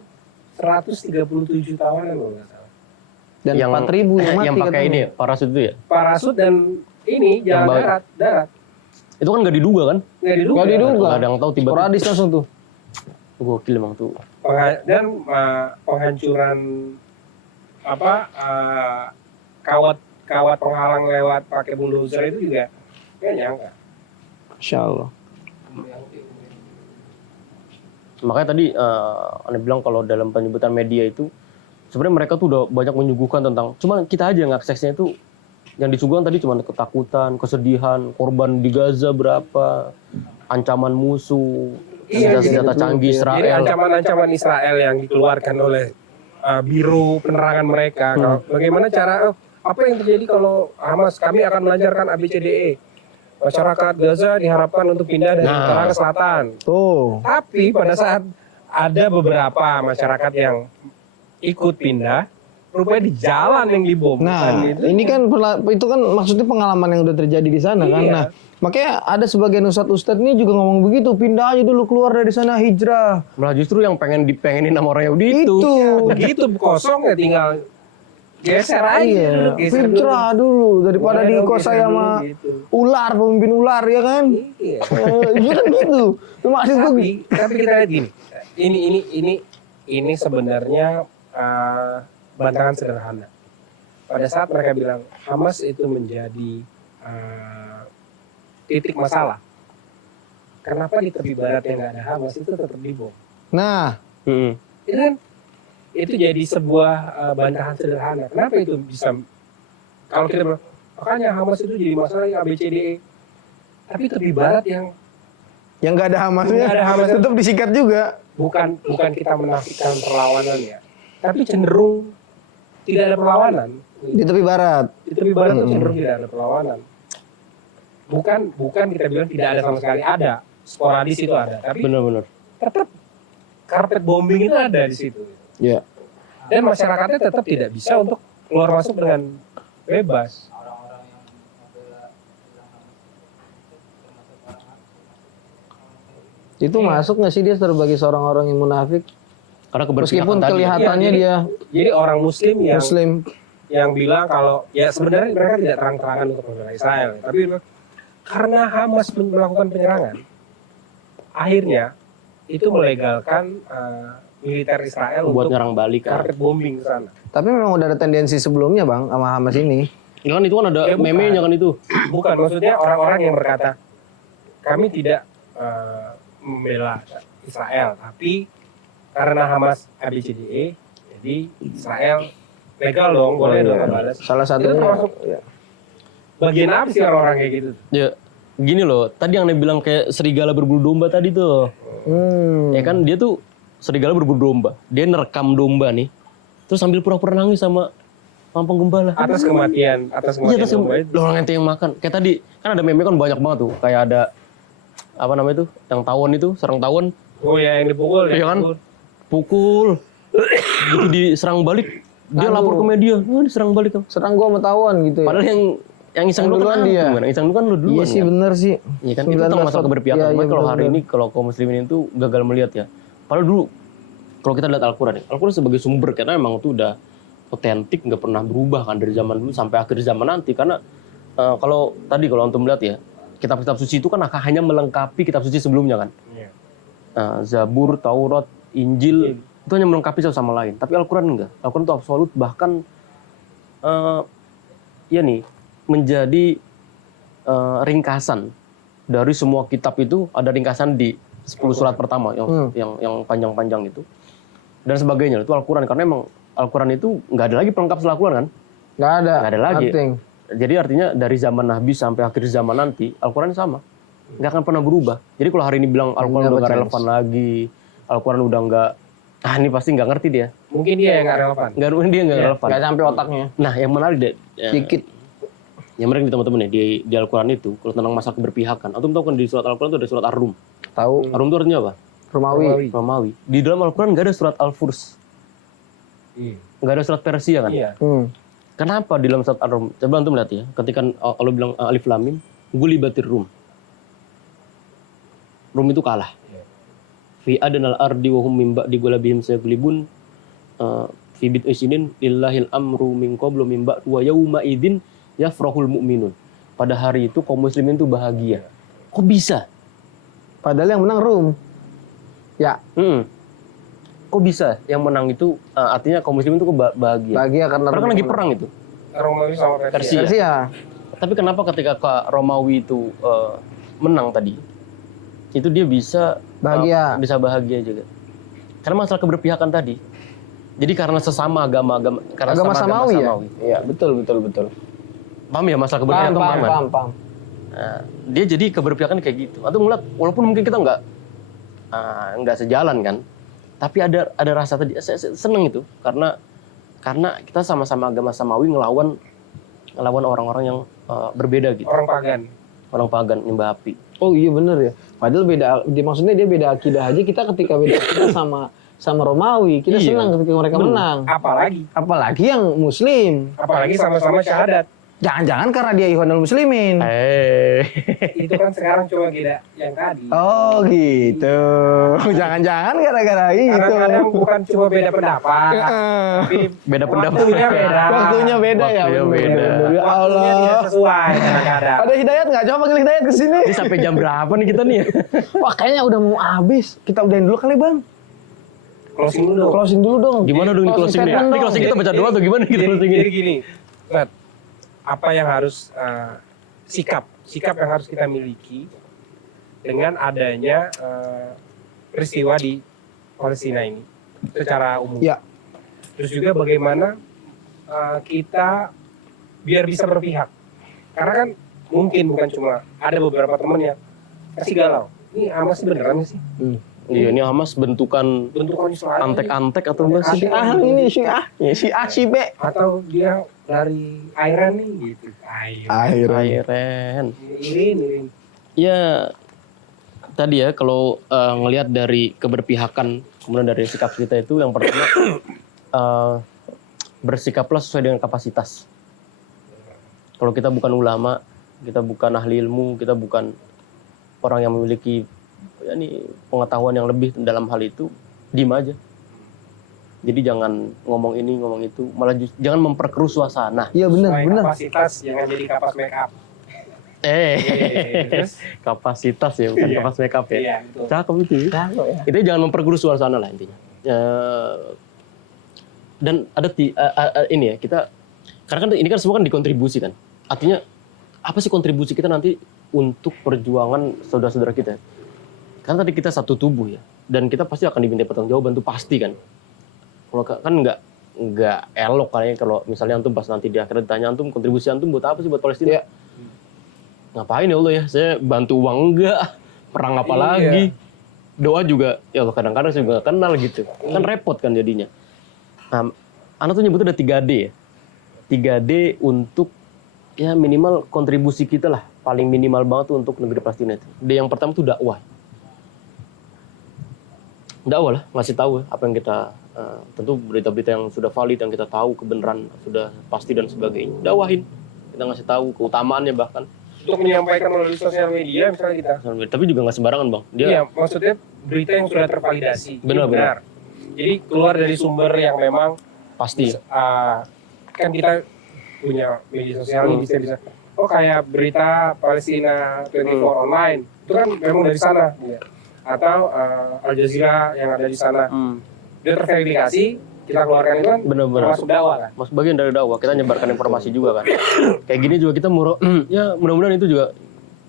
137 tawanan kalau nggak salah. dan Yang 4.000 yang mati yang pakai katanya. ini ya, parasut itu ya. Parasut dan ini Yang jalan darat. Itu kan nggak diduga kan? Nggak diduga. Nggak diduga. Nggak ada yang tahu tiba-tiba. Sporadis langsung tuh. Gokil emang tuh. Dan penghancuran kawat penghalang lewat pakai bulldozer itu juga nggak nyangka. Masya Allah. Makanya tadi Anda bilang kalau dalam penyebutan media itu sebenarnya mereka tuh udah banyak menyuguhkan tentang, cuma kita aja yang aksesnya itu yang disuguhkan tadi cuma ketakutan, kesedihan, korban di Gaza berapa, ancaman musuh, senjata-senjata canggih Jadi Israel. ancaman-ancaman Israel yang dikeluarkan oleh Biro Penerangan mereka. Bagaimana cara apa yang terjadi kalau Hamas? Kami akan melancarkan ABCDE. Masyarakat Gaza diharapkan untuk pindah dari utara ke selatan. Tuh. Tapi pada saat ada beberapa masyarakat yang ikut pindah, rupanya di jalan yang dibom. Nah, Gitu. ini kan itu kan maksudnya pengalaman yang udah terjadi di sana kan. Iya. Nah, makanya ada sebagian ustadz-ustadz ini juga ngomong begitu, pindah aja dulu keluar dari sana, hijrah. Malah justru yang pengenin sama orang Yahudi itu. Begitu kosong ya tinggal geser aja. Iya, Geser hijrah dulu daripada Boleh dong, dikuasai geser dulu sama gitu. ular, pemimpin ular ya kan. Iya. Iya kan gitu. Itu maksud gue. Tapi kita lihat gini. Ini sebenarnya bantahan sederhana. Pada saat mereka bilang Hamas itu menjadi titik masalah. Kenapa di tepi barat yang nggak ada Hamas itu tetap dibom? Nah, Itu kan itu jadi sebuah bantahan sederhana. Kenapa itu bisa? Kalau kita bilang makanya Hamas itu jadi masalah yang ABCDE. Tapi tepi barat yang yang nggak ada Hamasnya, Nggak ada Hamasnya. tetap disikat juga. bukan kita menafikan perlawanan ya, tapi cenderung tidak ada perlawanan. Di tepi barat. Di tepi barat itu cenderung tidak ada perlawanan. Bukan kita bilang tidak ada sama sekali, ada sporadis itu ada, tapi Benar-benar. tetap karpet bombing itu ada di situ. Iya. Dan masyarakatnya tetap tidak bisa untuk keluar masuk dengan bebas. Itu masuk nggak sih dia sebagai seorang orang yang munafik? Karena keberpihakan Meskipun tadi. kelihatannya Iya, dia Jadi orang Muslim Muslim. yang bilang kalau ya sebenarnya mereka tidak terang-terangan untuk membela Israel, tapi karena Hamas melakukan penyerangan, akhirnya itu melegalkan militer Israel buat untuk nyerang balik kan. karpet bombing ke sana. Tapi memang udah ada tendensi sebelumnya bang sama Hamas ini. Ya kan itu kan ada Ya, bukan. meme-nya kan itu. Bukan, maksudnya orang-orang yang berkata kami tidak membela Israel, tapi karena Hamas ABCDE, jadi Israel legal dong, boleh dong balas. Salah Itu satunya. termasuk bagian apa sih orang-orang kayak gitu? Ya gini loh, tadi yang dia bilang kayak serigala berbulu domba tadi tuh. Ya kan dia tuh serigala berbulu domba. Dia nerekam domba nih. Terus sambil pura-pura nangis sama penggembala. Atas kematian Iya, terus domba itu. lo orang ente yang makan. Kayak tadi kan ada meme kan banyak banget tuh. Kayak ada apa namanya tuh? Yang tawon itu, serang tawon. Oh ya yang dipukul ya. Iya kan? Pukul. Gitu diserang balik. Dia lapor ke media. Wah, diserang balik tuh. Serang gua sama tawon gitu ya. Padahal yang iseng Yang dulu duluan kan dia. Yang iseng dulu kan lu duluan. Iya sih kan? bener sih. Iya kan itu termasuk keberpihakan. Iya, Cuma iya, kalau hari bener. ini kalau kaum muslimin itu gagal melihat ya. Padahal dulu kalau kita lihat Al-Quran ya, Al-Quran sebagai sumber karena emang itu udah otentik, nggak pernah berubah kan dari zaman dulu sampai akhir zaman nanti. Karena kalau antum melihat ya, kitab-kitab suci itu kan hanya melengkapi kitab suci sebelumnya kan. Iya. Zabur, Taurat, Injil itu hanya melengkapi satu sama lain. Tapi Al-Quran enggak. Al-Quran itu absolut, bahkan ya nih menjadi ringkasan dari semua kitab itu. Ada ringkasan di 10 surat pertama yang panjang-panjang itu dan sebagainya. Itu Al-Quran karena emang Al-Quran itu nggak ada lagi pelengkap setelah Al-Quran kan? Nggak ada. Nggak ada lagi. Nothing. Jadi artinya dari zaman Nabi sampai akhir zaman nanti Al-Quran sama, nggak akan pernah berubah. Jadi kalau hari ini bilang Al-Quran udah nggak relevan lagi, Al-Quran udah nggak, ini pasti nggak ngerti dia. Mungkin dia yang nggak relevan. Nggak relevan. Nggak sampai otaknya. Nah yang menarik deh, Dikit. yang menarik nih teman-teman ya di Al-Quran itu kalau tentang masalah keberpihakan. Antum tahu kan di surat Al-Quran itu ada surat Ar-Rum. Tahu. Ar-Rum itu artinya apa? Romawi. Romawi. Di dalam Al-Quran nggak ada surat Al-Furs, Iya. nggak ada surat Persia kan? Iya. Kenapa di dalam surat Ar-Rum? Coba antum lihat ya. Ketika Allah bilang Alif Lam Mim, gulibatir Rum. Rum itu kalah. Fi adnal ardi wa hum min ba'di ghalabihim sayaglibun. Fi bid'i sinin lillahil amru min qablu min ba'd wa yauma idzin yafrahul mu'minun. Pada hari itu kaum muslimin itu bahagia. Kok bisa? Padahal yang menang Rum. Ya. Kok bisa yang menang itu artinya kaum muslimin itu bahagia. Bahagia karena Karena kan Rum lagi menang. perang itu. Romawi sama Persia. Persia. Persia. Tapi kenapa ketika Romawi itu menang tadi, itu dia bisa Bahagia. bisa bahagia juga. Karena masalah keberpihakan tadi. Jadi karena sesama agama karena Agama sama samawi ya? Iya, betul. Paham ya masalah keberpihakan paham kan? Paham. Nah, dia jadi keberpihakan kayak gitu. Atau ngeliat walaupun mungkin kita nggak sejalan kan, tapi ada rasa tadi saya seneng itu karena kita sama-sama agama samawi ngelawan orang-orang yang berbeda gitu. Orang pagan nyembah api. Oh iya bener ya. Padahal maksudnya dia beda akidah aja. Kita ketika beda akidah sama Romawi, kita Iya. senang ketika mereka menang. Apalagi yang Muslim. Apalagi sama-sama syahadat. Jangan-jangan karena dia Ikhwanul Muslimin. Itu kan sekarang cuma beda yang tadi. Oh gitu. Jangan-jangan gara-gara itu. Kadang-kadang bukan cuma beda pendapat, tapi Beda pendapat. waktunya beda. Waktunya beda ya. Waktunya bener. beda. Ya Waktunya tidak Allah. sesuai kadang-kadang. Ada Hidayat nggak? Coba panggil Hidayat ke sini. Ini sampai jam berapa nih kita nih ya? Wah kayaknya udah mau habis. Kita udahin dulu kali bang. Closing dulu dong. Closing dulu dong. Gimana dong ini closing nih? statement Ini dong. closing kita baca doa atau gimana kita closing Jadi ini? gini, Matt, apa yang harus sikap yang harus kita miliki dengan adanya peristiwa di Palestina ini secara umum. Ya. Terus juga bagaimana kita biar bisa berpihak. Karena kan mungkin bukan cuma ada beberapa teman yang kasih galau. Ini Hamas sih beneran nggak sih? Iya, ini Hamas bentukan Bentukan Israel. antek-antek atau enggak sih? Si A ini si A. Si A si B. Atau dia dari Iran nih gitu. Iren. Irin. Ya tadi ya kalau ngelihat dari keberpihakan kemudian dari sikap kita itu yang pertama bersikaplah sesuai dengan kapasitas. Kalau kita bukan ulama, kita bukan ahli ilmu, kita bukan orang yang memiliki pengetahuan yang lebih dalam hal itu, diem aja. Jadi jangan ngomong ini, ngomong itu, malah jangan memperkeruh suasana. Iya Sesuai benar. kapasitas, jangan jadi kapas make up. Terus? Kapasitas ya, bukan Iya. kapas make up ya. Iya, betul. Cakep itu. Cakep ya. Itu jangan memperkeruh suasana lah intinya. Dan ada ini ya, kita karena kan ini kan semua kan dikontribusi kan. Artinya apa sih kontribusi kita nanti untuk perjuangan saudara-saudara kita? Kan tadi kita satu tubuh ya, dan kita pasti akan diminta pertanggungjawaban itu pasti kan. Kalau kan nggak elok kayaknya kalau misalnya antum pas nanti di akhirat ditanya antum kontribusi antum buat apa sih buat Palestina? Iya. Ngapain ya Allah ya? Saya bantu uang enggak, perang apa lagi? Doa juga ya Allah kadang-kadang saya juga nggak kenal gitu. Kan repot kan jadinya. Nah, anak tuh nyebutnya ada 3D ya. 3D untuk ya minimal kontribusi kita lah, paling minimal banget tuh untuk negeri Palestina itu. D yang pertama tuh dakwah. Dakwah lah, ngasih tahu apa yang kita tentu berita-berita yang sudah valid, yang kita tahu kebenaran sudah pasti dan sebagainya. Dakwahin, kita ngasih tahu keutamaannya bahkan. Untuk menyampaikan melalui sosial media misalnya kita. Tapi juga nggak sembarangan bang. Dia Iya, maksudnya berita yang sudah tervalidasi. Benar. Jadi keluar dari sumber yang memang pasti. kan kita punya media sosial nih bisa. Oh kayak berita Palestina 24 online itu kan memang dari sana. Ya. Atau Al Jazeera yang ada di sana. Dia terverifikasi, kita keluarkan itu kan Benar-benar. termasuk dakwah kan. Mas bagian dari dakwah, kita nyebarkan informasi juga kan. Kayak gini juga kita ya mudah-mudahan itu juga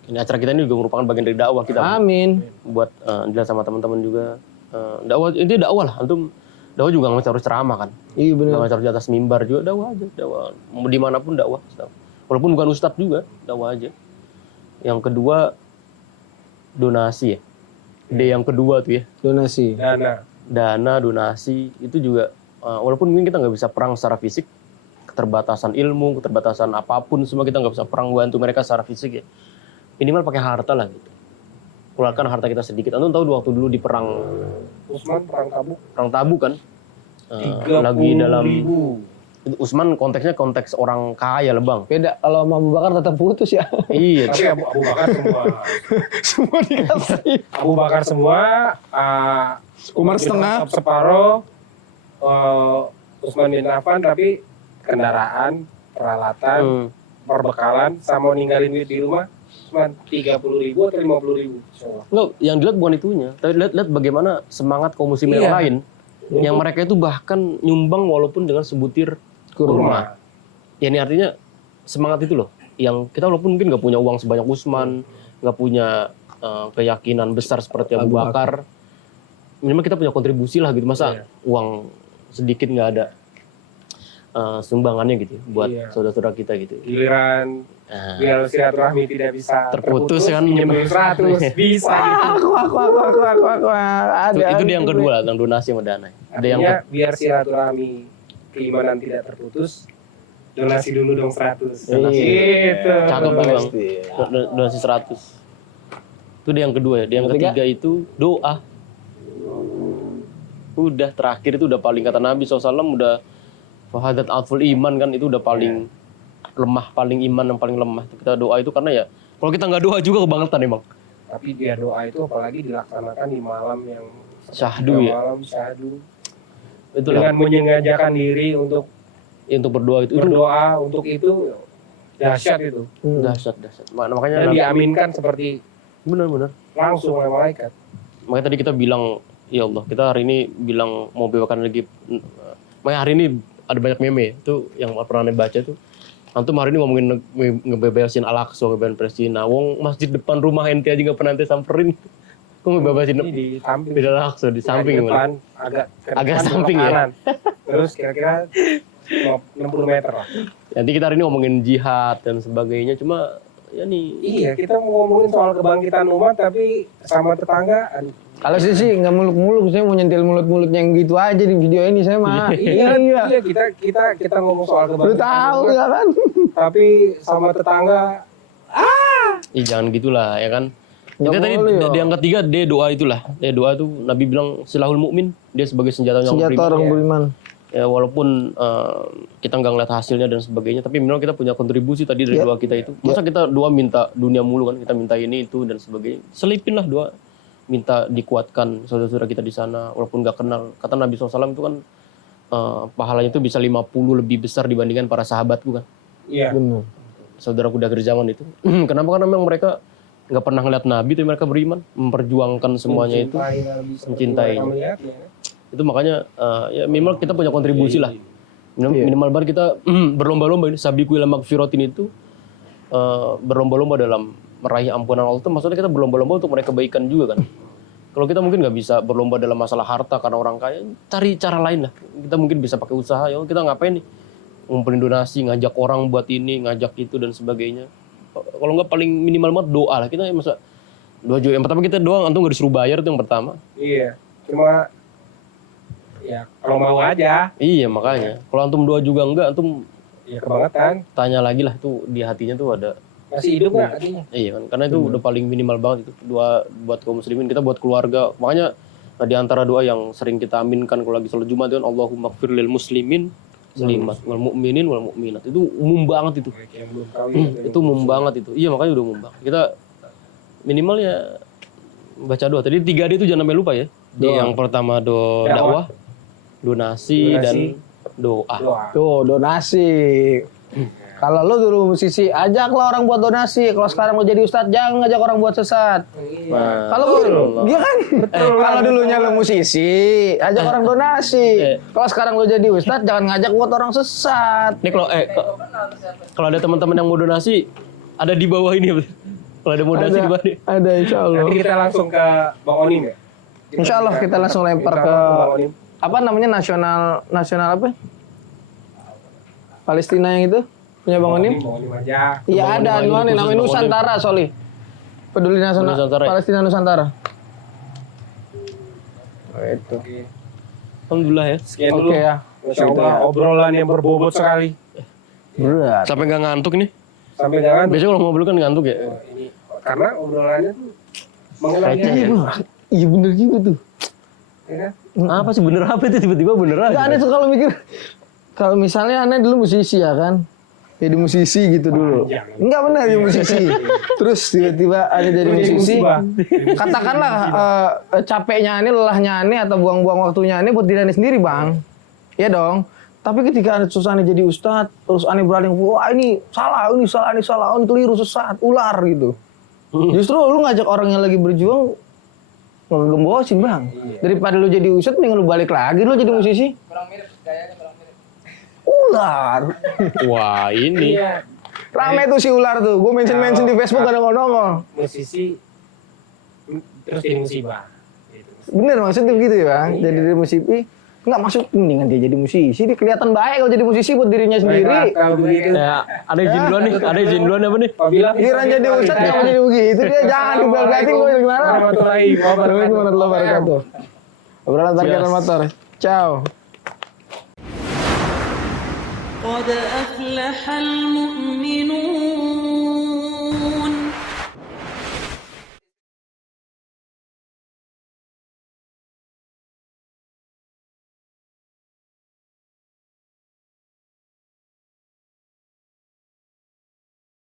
ini acara kita ini juga merupakan bagian dari dakwah kita. Amin. Buat jelas sama teman-teman juga dakwah ini dakwah lah. Antum dakwah juga nggak harus ceramah kan. Iya benar. Nggak harus di atas mimbar juga dakwah aja, dakwah. Mau dimanapun dakwah. Walaupun bukan ustadz juga dakwah aja. Yang kedua donasi ya. D yang kedua tuh ya. Donasi. Dana, donasi itu juga walaupun mungkin kita nggak bisa perang secara fisik, keterbatasan ilmu, keterbatasan apapun semua kita nggak bisa perang bantu mereka secara fisik ya. Minimal pakai harta lah gitu. Keluarkan harta kita sedikit. Antum tahu waktu dulu di perang Usman perang Tabuk. Perang Tabuk kan? 30.000. Lagi dalam Usman konteksnya konteks orang kaya lah bang. Beda kalau sama Abu Bakar tetap putus ya. Iya. Tapi Abu Bakar semua. Semua dikasih. Abu Bakar semua. Umar setengah. Separuh. Usman bin Affan tapi kendaraan, peralatan, perbekalan, sama ninggalin duit di rumah cuma 30.000 atau 50.000. Enggak, yang dilihat bukan itunya. Tapi lihat bagaimana semangat kaum muslimin yang lain. Yang mereka itu bahkan nyumbang walaupun dengan sebutir kurma. Ya ini artinya semangat itu loh. Yang kita walaupun mungkin nggak punya uang sebanyak Usman, nggak punya keyakinan besar seperti Abu Bakar, minimal kita punya kontribusi lah gitu. Masa uang sedikit nggak ada sumbangannya gitu buat saudara-saudara kita gitu. Giliran biar silaturahmi tidak bisa Terputus kan. pinjam dulu 100 bisa gitu. Aku ada. Itu dia yang kedua, yang donasi sama dana. Ada yang Artinya biar silaturahmi keimanan tidak terputus, donasi dulu dong 100. Donasi. Gitu. Cakep tuh bang, Pasti. donasi 100. Itu dia yang kedua ya. Yang ketiga itu doa. Udah terakhir itu udah paling kata Nabi SAW udah fahadat alful iman kan, itu udah paling lemah, paling iman yang paling lemah. Kita doa itu karena ya kalau kita nggak doa juga kebangetan emang. Tapi biar doa itu apalagi dilaksanakan di malam yang Syahdu ya. malam syahdu. Itulah Dengan menyengajakan diri untuk untuk berdoa itu berdoa untuk itu dahsyat itu. dahsyat. Makanya Dan diaminkan seperti benar-benar. langsung oleh malaikat. Makanya tadi kita bilang, ya Allah, kita hari ini bilang mau bebaskan lagi. Makanya hari ini ada banyak meme itu yang pernah baca itu. Antum hari ini ngomongin ngebebasin Al-Aqsa, ngebebasin Palestina. Wong masjid depan rumah ente aja nggak pernah ente samperin. Kok ngebebasin Ini di samping. di Al-Aqsa di samping depan, agak ke Agak depan, samping ke ya. kanan. Terus kira-kira 60 meter lah. Nanti kita hari ini ngomongin jihad dan sebagainya. Cuma ya nih Iya, kita mau ngomongin soal kebangkitan umat tapi sama tetangga. Kalau sih nggak muluk-muluk, saya mau nyentil mulut-mulutnya yang gitu aja di video ini saya mah. Iya, kita ngomong soal Lu kebangkitan tahu umat, ya kan? tapi sama tetangga jangan gitulah ya kan. Nggak Itu tadi boleh, ya. yang ketiga dia doa itulah. Dia doa itu Nabi bilang silahul mukmin, dia sebagai senjata Senjata orang beriman. Ya walaupun kita nggak ngeliat hasilnya dan sebagainya, tapi minimal kita punya kontribusi tadi dari doa kita itu. Masa kita doa minta dunia mulu kan, kita minta ini itu dan sebagainya. Selipin lah doa, minta dikuatkan saudara-saudara kita di sana walaupun nggak kenal. Kata Nabi SAW itu kan pahalanya itu bisa 50 lebih besar dibandingkan para sahabatku kan, iya. Benar. saudaraku di akhir zaman itu. Kenapa? Karena memang mereka nggak pernah ngeliat Nabi, tapi mereka beriman, memperjuangkan semuanya itu. Mencintainya. Itu makanya ya minimal kita punya kontribusi lah. Minimal banget kita berlomba-lomba ini sabiqu ila magfiratin itu berlomba-lomba dalam meraih ampunan Allah itu maksudnya kita berlomba-lomba untuk meraih kebaikan juga kan. Kalau kita mungkin nggak bisa berlomba dalam masalah harta karena orang kaya, cari cara lain lah. Kita mungkin bisa pakai usaha, ya kita ngapain nih? Ngumpulin donasi, ngajak orang buat ini, ngajak itu dan sebagainya. Kalau nggak paling minimal banget doa lah. Kita masa doa juga. Yang pertama kita doang, antum nggak disuruh bayar itu yang pertama. Iya, cuma ya kalau mau aja. Iya makanya. Kalau antum doa juga enggak, antum Ya kebangetan. tanya lagi lah tuh di hatinya tuh ada. Masih hidup nggak hatinya? Iya kan, karena itu udah paling minimal banget itu doa buat kaum muslimin, kita buat keluarga. Makanya di antara doa yang sering kita aminkan kalau lagi sholat Jumat itu kan Allahumma gfir lil muslimin muslimat wal mu'minin wal mu'minat. Itu umum banget itu. Yang belum kawin. Itu umum banget itu. Iya makanya udah umum banget. Kita minimal ya baca doa. Tadi 3D itu jangan sampai lupa ya. Yang pertama dakwah, donasi dan doa. Tuh donasi. Kalau lu dulu musisi, ajaklah orang buat donasi. Kalau sekarang lu jadi ustadz, jangan ngajak orang buat sesat. Nah, Kalau dia kan, kalau dulunya lu musisi, ajak orang donasi. Kalau sekarang lu jadi ustadz, jangan ngajak buat orang sesat. ini kalau ada teman-teman yang mau donasi ada di bawah ini. Kalau ada mau donasi di bawah nih. Ada insya Allah. Nanti kita langsung ke Bang Onim ya. Insya Allah kita langsung lempar ke apa namanya nasional apa? Palestina yang itu punya Bang Onim? Bang Onim aja. Iya Bang ada, Onim namanya khusus Bang Nusantara Soli. Peduli Nasional Nusantara ya? Palestina Nusantara. Itu. Oke. Alhamdulillah ya. Sekian dulu. Oke ya. Masya Allah, obrolan yang berbobot sekali. Berat. Sampai nggak ngantuk nih. Sampai jangan. Biasanya kalau ngobrol kan ngantuk ya. Ini karena obrolannya tuh mengenai Iya bener juga tuh. ya kan? Apa sih bener apa itu tiba-tiba bener aja. Enggak aneh tuh kalau mikir. Kalau misalnya aneh dulu musisi ya kan. Jadi musisi gitu dulu. Enggak benar jadi musisi. Terus tiba-tiba ada jadi musisi. Katakanlah capeknya aneh, lelahnya aneh atau buang-buang waktunya aneh buat diri aneh sendiri, Bang. Iya dong. Tapi ketika aneh susah aneh jadi ustadz, terus aneh berani, wah ini salah, ini keliru, sesat, ular gitu. Justru lu ngajak orang yang lagi berjuang ngegembosin, Bang. Daripada lu jadi ustadz, mending lu balik lagi lu jadi musisi. Kurang mirip gayanya, kurang mirip. Ular. Wah ini. Iya, Rame tuh si ular tuh. Gue mention di Facebook gak nongol-nongol. musisi terus jadi musibah. Gitu. Bener maksudnya begitu ya Bang. Jadi dari musisi nggak masuk mendingan dia jadi musisi. Dia kelihatan baik kalau jadi musisi buat dirinya sendiri. Baiklah, kalau begitu. Ya, ada izin duluan nih, ada izin duluan apa nih? Apabila Giliran jadi ustadz nggak mau jadi begitu. Dia jangan dibelgatin gue gimana. warahmatullahi wabarakatuh. Assalamualaikum warahmatullahi wabarakatuh. Obrolan parkiran motor. Ciao. قد أفلح المؤمنون